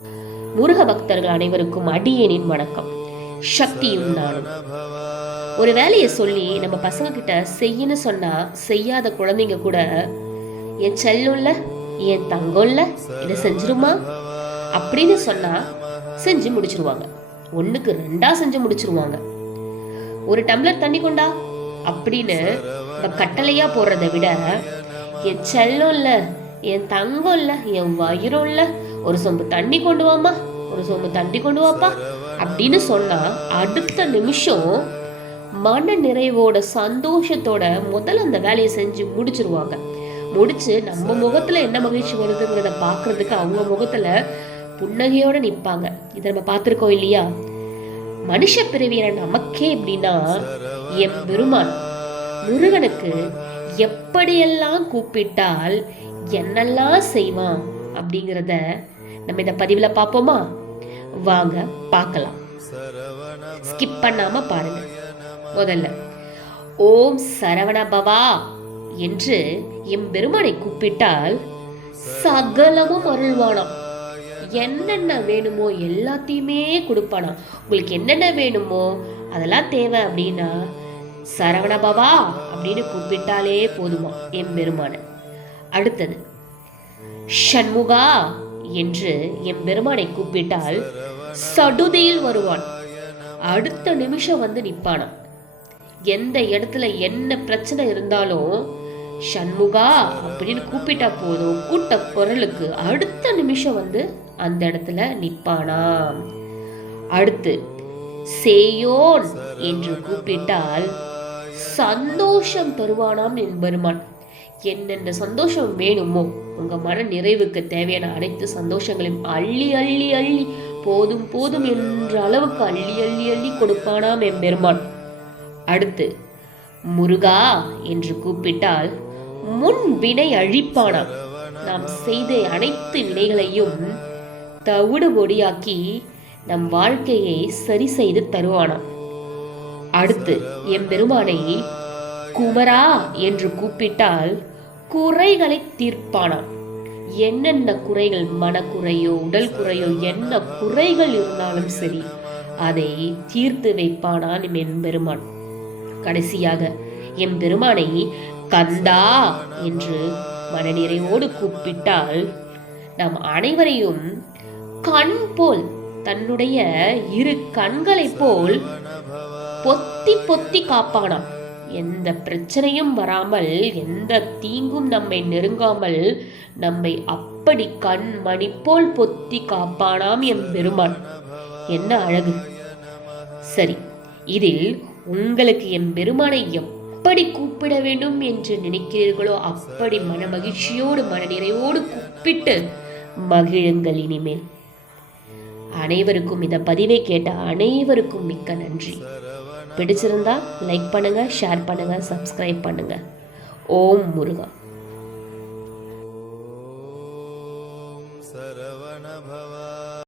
முருக பக்தர்கள் அனைவருக்கும் அடியேனின் வணக்கம். சக்தியும் நானும். ஒரு வேலையை சொல்லி நம்ம பசங்க கிட்ட செய்யன்னு சொன்னா செய்யாத குழந்தைங்க கூட என் செல்லும்ல, என் தங்கம்ல, இதை செஞ்சிருமா அப்படின்னு சொன்னா செஞ்சு முடிச்சிருவாங்க. ஒண்ணுக்கு ரெண்டா செஞ்சு முடிச்சிருவாங்க. ஒரு டம்ளர் தண்ணி கொண்டா அப்படின்னு நம்ம கட்டளையா போடுறதை விட என் செல்லும்ல, என் தங்கம் இல்ல, என் வயிறும் இல்ல, ஒரு சொம்பு தண்ணி கொண்டு வாமா, ஒரு சொம்பு தண்ணி கொண்டு வாப்பா அப்படின்னு சொன்னா அடுத்த நிமிஷம் மன நிறைவோட சந்தோஷத்தோட முதல்ல அந்த வேலையை செஞ்சு முடிச்சிருவாங்க. முடிச்சு நம்ம முகத்துல என்ன மகிழ்ச்சி வருதுங்கிறத பாக்குறதுக்கு அவங்க முகத்துல புன்னகையோட நிற்பாங்க. இதை நம்ம பார்த்துருக்கோம் இல்லையா? மனுஷ பிறவியற நமக்கே எப்படின்னா என் பெருமான் முருகனுக்கு எப்படியெல்லாம் கூப்பிட்டால் என்னெல்லாம் செய்வான் அப்படிங்கிறத நம்ம இந்த பதிவுல பார்ப்போமா? வாங்க பார்க்கலாம். ஸ்கிப் பண்ணாம பாருங்க. முதல்ல ஓம் சரவண பவா என்று எம்பெருமானை கூப்பிட்டால் சகலமும் அருள்வானாம். என்னென்ன வேணுமோ எல்லாத்தையுமே கொடுப்பானா. உங்களுக்கு என்னென்ன வேணுமோ அதெல்லாம் தேவை அப்படின்னா சரவணபவா அப்படின்னு கூப்பிட்டாலே போதுமா எம்பெருமான. அடுத்தது ஷண்முகா என்று எம்பெருமானை கூப்பிட்டால் சடுதியில் வருவான். அடுத்த நிமிஷம் வந்து நிப்பானா. எந்த இடத்துல என்ன பிரச்சனை இருந்தாலும் ஷண்முகா அப்படின்னு கூப்பிட்டா போதும், கூட்ட பொருளுக்கு அடுத்த நிமிஷம் வந்து அந்த இடத்துல நிப்பானாம். அடுத்து சேயோன் என்று கூப்பிட்டால் சந்தோஷம் தருவானாம் என்பெருமான். என்னென்ன சந்தோஷம் வேணுமோ உங்க மன நிறைவுக்கு தேவையான அனைத்து சந்தோஷங்களையும் அள்ளி அள்ளி அள்ளி போதும் போதும் என்ற அளவுக்கு அள்ளி அள்ளி அள்ளி கொடுப்பானாம் எம்பெருமான். அடுத்து முருகா என்று கூப்பிட்டால் முன் வினை அழிப்பானாம். நாம் செய்த அனைத்து வினைகளையும் தவிடு பொடியாக்கி நம் வாழ்க்கையை சரி செய்து தருவானாம். அடுத்து எம்பெருமானை குமரா என்று கூப்பிட்டால் குறைகளை தீர்ப்பானாம். என்னென்ன குறைகள், மனக்குறையோ உடல் குறையோ என்ன குறைகள் இருந்தாலும் சரி அதை தீர்த்து வைப்பானான் எம்பெருமான். கடைசியாக எம்பெருமானை கந்தா என்று மனநிறைவோடு கூப்பிட்டால் நாம் அனைவரையும் கண் போல், தன்னுடைய இரு கண்களை போல் பொத்தி பொத்தி காப்பானாம். எந்த பிரச்சனையும் வராமல், எந்த தீங்கும் நம்மை நெருங்காமல் நம்மை அப்படி கண் மணி போல் பொத்தி காப்பானாம் எம்பெருமான். என்ன அழகு! சரி, இதில் உங்களுக்கு எம்பெருமானை எப்படி கூப்பிட வேண்டும் என்று நினைக்கிறீர்களோ அப்படி மன மகிழ்ச்சியோடு மன நிறைவோடு கூப்பிட்டு மகிழுங்கள். இனிமேல் அனைவருக்கும் இந்த பதிவை கேட்ட அனைவருக்கும் மிக்க நன்றி. பிடிச்சிருந்தா லைக் பண்ணுங்க, ஷேர் பண்ணுங்க, சப்ஸ்கிரைப் பண்ணுங்க. ஓம் முருகா. சரவண பவ.